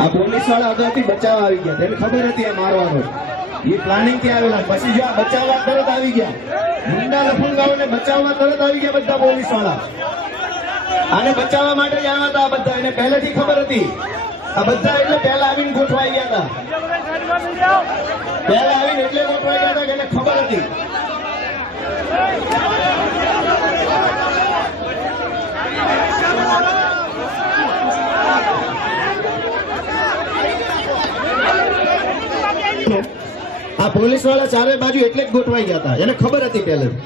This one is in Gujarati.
આ પોલીસ વાળા અગાઉથી બચાવવા આવી ગયા, તેને ખબર હતી આ મારવાનો, એ પ્લાનિંગ થી આવેલા. પછી જો આ બચાવવા તરત આવી ગયા, મુંડા લફંગાઓને બચાવવા તરત આવી ગયા બધા પોલીસ વાળા. આને બચાવવા માટે જ આવ્યા હતા બધા, એને પહેલેથી ખબર હતી. આ બધા એટલે પહેલા આવીને ગોઠવાઈ ગયા હતા, પહેલા આવીને એટલે ગોઠવાઈ ગયા હતા કે એને ખબર હતી. આ પોલીસ વાળા ચારે બાજુ એટલે જ ગોઠવાઈ ગયા હતા, એને ખબર હતી પહેલેથી.